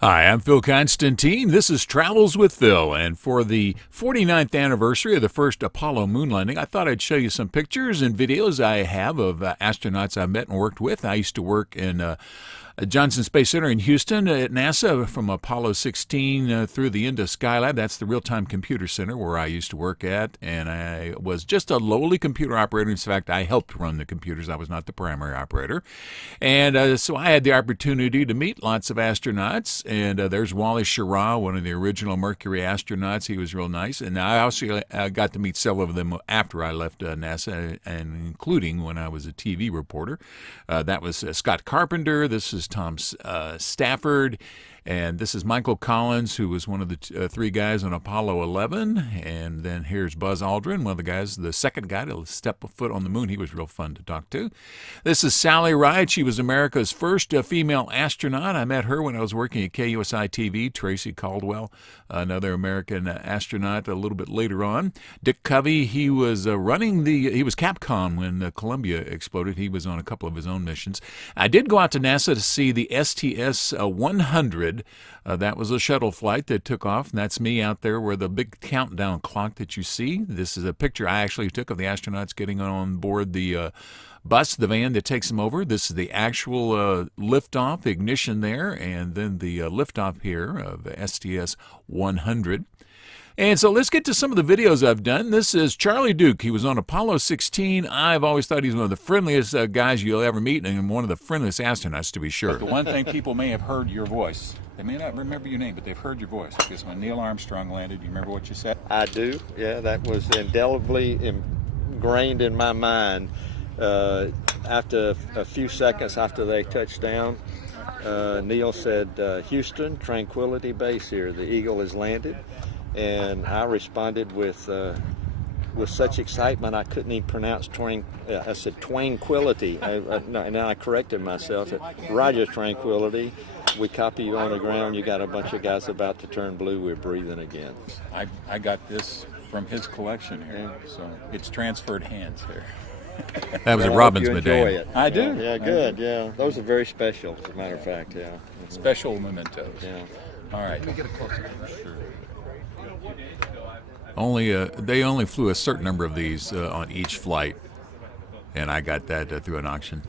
Hi, I'm Phil Constantine. This is Travels with Phil. And for the 49th anniversary of the first Apollo moon landing, I thought I'd show you some pictures and videos I have of astronauts I met and worked with. I used to work in Johnson Space Center in Houston at NASA from Apollo 16 through the end of Skylab. That's the real-time computer center where I used to work at, and I was just a lowly computer operator. In fact, I helped run the computers. I was not the primary operator. And so I had the opportunity to meet lots of astronauts, and there's Wally Schirra, one of the original Mercury astronauts. He was real nice, and I also got to meet several of them after I left NASA, and including when I was a TV reporter. That was Scott Carpenter. This is Tom Stafford, and this is Michael Collins, who was one of the three guys on Apollo 11. And then here's Buzz Aldrin, one of the guys, the second guy to step a foot on the moon. He was real fun to talk to. This is Sally Ride. She was America's first female astronaut. I met her when I was working at KUSI TV. Tracy Caldwell, another American astronaut, a little bit later on. Dick Covey, he was he was Capcom when Columbia exploded. He was on a couple of his own missions. I did go out to NASA to see the STS-100. That was a shuttle flight that took off, and that's me out there where the big countdown clock that you see. This is a picture I actually took of the astronauts getting on board the bus, the van that takes them over. This is the actual liftoff, the ignition there, and then the liftoff here of the STS-100. And so let's get to some of the videos I've done. This is Charlie Duke. He was on Apollo 16. I've always thought he's one of the friendliest guys you'll ever meet, and one of the friendliest astronauts, to be sure. But the one thing people may have heard your voice. They may not remember your name, but they've heard your voice. Because when Neil Armstrong landed, you remember what you said? I do. Yeah, that was indelibly ingrained in my mind. After a few seconds after they touched down, Neil said, "Houston, Tranquility Base here. The Eagle has landed." And I responded with such excitement I couldn't even pronounce I said tranquility. And then I corrected myself. Roger, Tranquility. We copy you on the ground. You got a bunch of guys about to turn blue. We're breathing again. I got this from his collection here, so it's transferred hands here. That was a Robbins medallion. It. I do. Yeah, good. Yeah, those are very special, as a matter of fact. Yeah. Special mementos. Yeah. All right. Let me get a closer. Sure. They only flew a certain number of these on each flight, and I got that through an auction.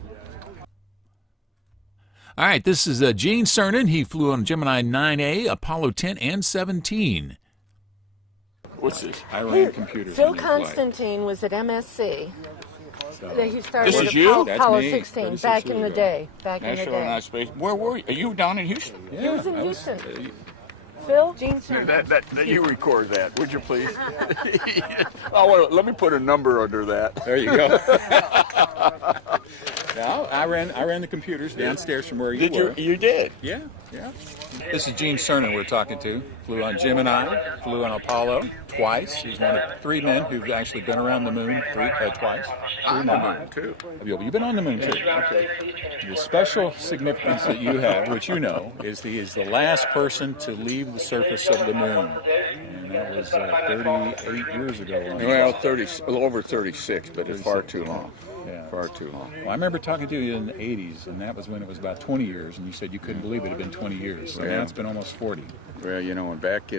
All right, this is Gene Cernan. He flew on Gemini 9A, Apollo 10, and 17. What's this? I ran computers. Phil Constantine was at MSC. He started This is at you? That's Apollo me. 16 This back is in the you. day. Back in the National day. Night Space. Where were you? Are you down in Houston? He was in I Houston. Phil, Gene Cernan. That you record that, would you please? Let me put a number under that. There you go. Now, I ran the computers downstairs from where you were. You did? Yeah. This is Gene Cernan we're talking to. Flew on Gemini, flew on Apollo twice. He's one of three men who've actually been around the moon twice. On the moon, too. You've been on the moon, too. Okay. The special significance that you have, which you know, is he is the last person to leave the surface of the moon. And that was 38 years ago. Well, a little over 36, but it's far too long. Yeah. Far too long. Well, I remember talking to you in the 80s, and that was when it was about 20 years, and you said you couldn't believe it had been 20 years. So now it's been almost 40. Well, and back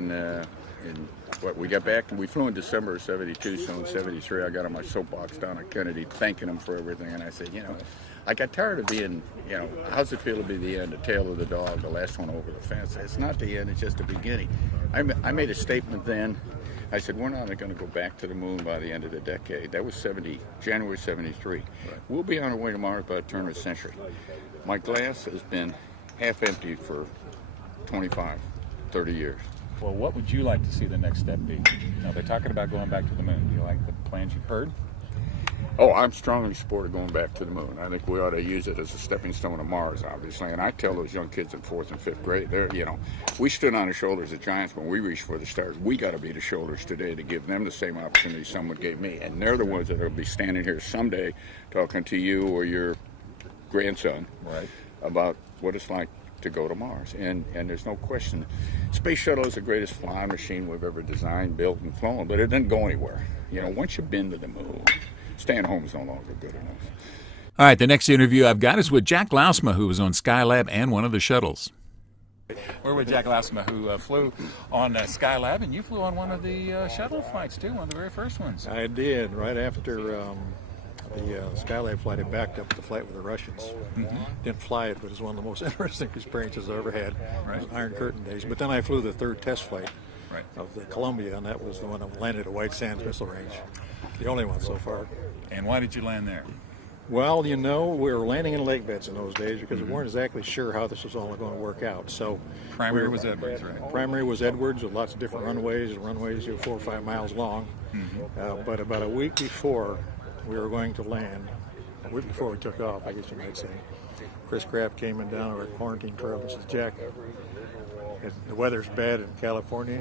we got back, and we flew in December of 72, so in 73 I got on my soapbox down at Kennedy thanking him for everything, and I said, I got tired of being, how's it feel to be the end, the tail of the dog, the last one over the fence? It's not the end, it's just the beginning. I made a statement then. I said, we're not going to go back to the moon by the end of the decade. That was January 73. Right. We'll be on our way to Mars by the turn of the century. My glass has been half empty for 25, 30 years. Well, what would you like to see the next step be? Now, they're talking about going back to the moon. Do you like the plans you've heard? Oh, I'm strongly supportive going back to the moon. I think we ought to use it as a stepping stone to Mars, obviously. And I tell those young kids in 4th and 5th grade, we stood on the shoulders of giants when we reached for the stars. We got to be the shoulders today to give them the same opportunity someone gave me. And they're the ones that will be standing here someday talking to you or your grandson about what it's like to go to Mars. And there's no question. Space Shuttle is the greatest flying machine we've ever designed, built, and flown, but it doesn't go anywhere. Once you've been to the moon, staying home is no longer good enough. All right, the next interview I've got is with Jack Lousma, who was on Skylab and one of the shuttles. We're with Jack Lousma, who flew on Skylab, and you flew on one of the shuttle flights too, one of the very first ones. I did, right after the Skylab flight. It backed up the flight with the Russians. Didn't fly it, but it was one of the most interesting experiences I ever had. Right. It was Iron Curtain days. But then I flew the third test flight Right. of the Columbia, and that was the one that landed at White Sands Missile Range. The only one so far. And why did you land there? Well, you know, we were landing in lake beds in those days because we weren't exactly sure how this was all going to work out. So Primary was Edwards, right? Primary was Edwards with lots of different runways. The runways are 4 or 5 miles long. But about a week before we were going to land, a week before we took off, I guess you might say, Chris Kraft came in down our quarantine trail and says, Jack, the weather's bad in California.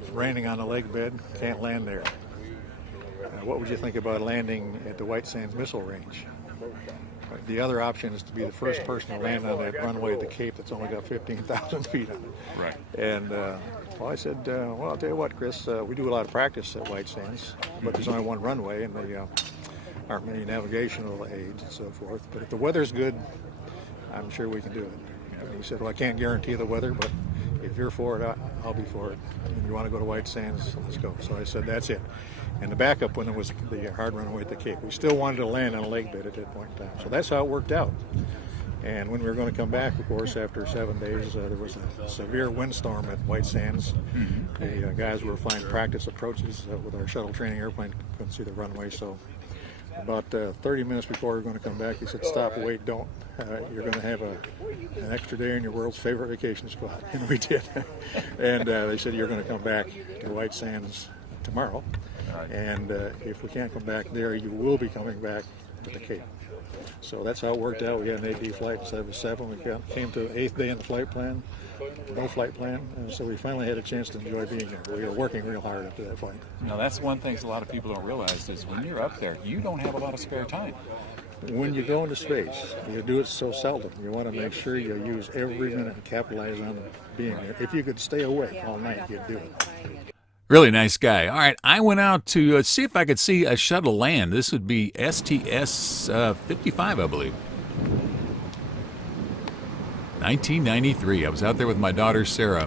It's raining on the lake bed. Can't land there. What would you think about landing at the White Sands Missile Range? The other option is to be the first person to land on that runway at the Cape that's only got 15,000 feet on it. Right. And well, I said, well, I'll tell you what, Chris, we do a lot of practice at White Sands, but there's only one runway, and there aren't many navigational aids and so forth. But if the weather's good, I'm sure we can do it. And he said, well, I can't guarantee the weather, but if you're for it, I'll be for it. And you want to go to White Sands, let's go. So I said, that's it. And the backup one was the hard runway at the Cape. We still wanted to land on a lake bed at that point in time. So that's how it worked out. And when we were going to come back, of course, after 7 days, there was a severe windstorm at White Sands. The guys were flying practice approaches with our shuttle training airplane, couldn't see the runway. So about 30 minutes before we were going to come back, he said, stop, wait, don't. You're going to have an extra day in your world's favorite vacation spot. And we did. And they said, you're going to come back to White Sands tomorrow. And if we can't come back there, you will be coming back to the Cape. So that's how it worked out. We had an 8-day flight instead of a 7. We came to the 8th day in the flight plan, no flight plan, and so we finally had a chance to enjoy being there. We were working real hard after that flight. Now, that's one thing a lot of people don't realize is when you're up there, you don't have a lot of spare time. When you go into space, you do it so seldom. You want to make sure you use every minute and capitalize on being there. If you could stay awake all night, you'd do it. Really nice guy. All right, I went out to see if I could see a shuttle land. This would be STS-55, I believe. 1993. I was out there with my daughter, Sarah.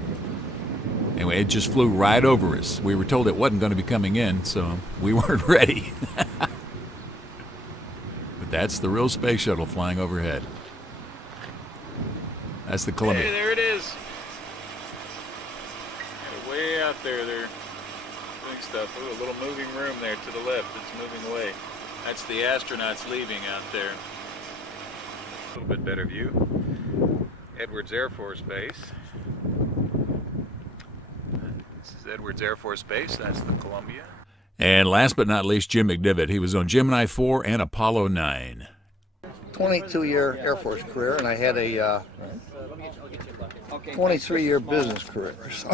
Anyway, it just flew right over us. We were told it wasn't going to be coming in, so we weren't ready. But that's the real space shuttle flying overhead. That's the Columbia. Hey, there it is. Way out there, they're doing stuff. Ooh, a little moving room there to the left. It's moving away. That's the astronauts leaving out there. A little bit better view. Edwards Air Force Base. This is Edwards Air Force Base. That's the Columbia. And last but not least, Jim McDivitt. He was on Gemini 4 and Apollo 9. 22-year Air Force career, and I had a 23-year business career. So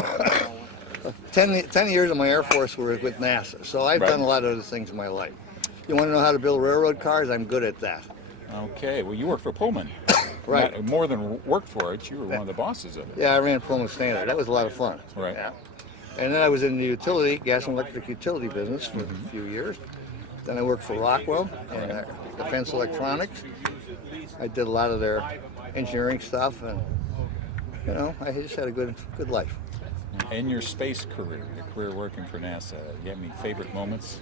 10 years of my Air Force were with NASA, so I've done a lot of other things in my life. You want to know how to build railroad cars? I'm good at that. Okay, well, you work for Pullman. Right. Not, more than work for it, you were one of the bosses of it. Yeah, I ran Pullman Standard. That was a lot of fun. Right. Yeah. And then I was in the utility, gas and electric utility business for a few years. Then I worked for Rockwell and Defense Electronics. I did a lot of their engineering stuff, and you know, I just had a good life. In your space career, your career working for NASA, you have any favorite moments?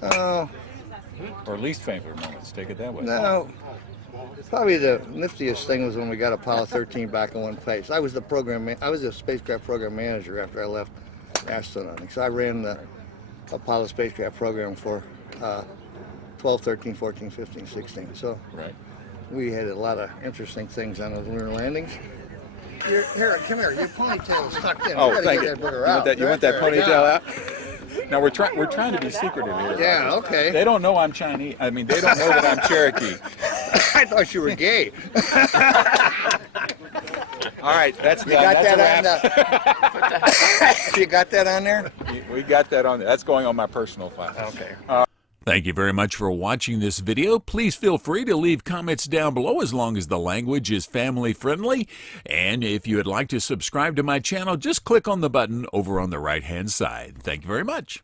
Or least favorite moments? Take it that way. No, probably the niftiest thing was when we got Apollo 13 back in one place. I was the spacecraft program manager after I left astronautics. So I ran the Apollo spacecraft program for 12, 13, 14, 15, 16. So we had a lot of interesting things on those lunar landings. Here, come here. Your ponytail is tucked in. Oh, thank you. You want that ponytail out? Now we're trying to be secretive here. Yeah, okay. They don't know I'm Chinese. I mean, they don't know that I'm Cherokee. I thought you were gay. All right, that's done. You got That's that on the... You got that on there? We got that on there. That's going on my personal file. Okay. Thank you very much for watching this video. Please feel free to leave comments down below as long as the language is family friendly. And if you would like to subscribe to my channel, just click on the button over on the right-hand side. Thank you very much.